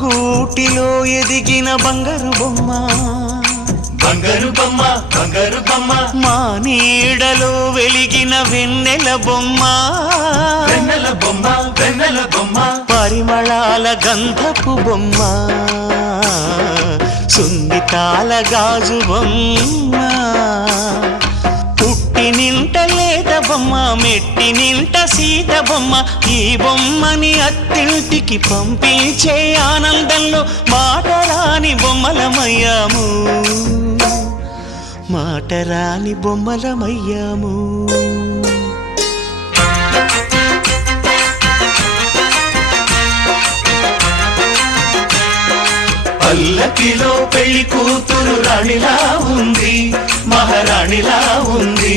గూటిలో ఎదిగిన బంగారు బొమ్మ బంగారు బొమ్మ బంగారు బొమ్మ మా నీడలో వెలిగిన వెన్నెల బొమ్మ వెన్నెల బొమ్మ వెన్నెల బొమ్మ పరిమళాల గంధపు బొమ్మ సున్నితాల గాజు బొమ్మ పుట్టి నింట లేత బొమ్మ మెట్టి నింట సీత బొమ్మ ఈ బొమ్మని అత్తింటికి పంపించే ఆనందంలో మాటరాని బొమ్మలమయ్యాము మాటరాని బొమ్మలమయ్యాము పల్లకిలో పెళ్లి కూతురు రాణిలా ఉంది మహారాణిలా ఉంది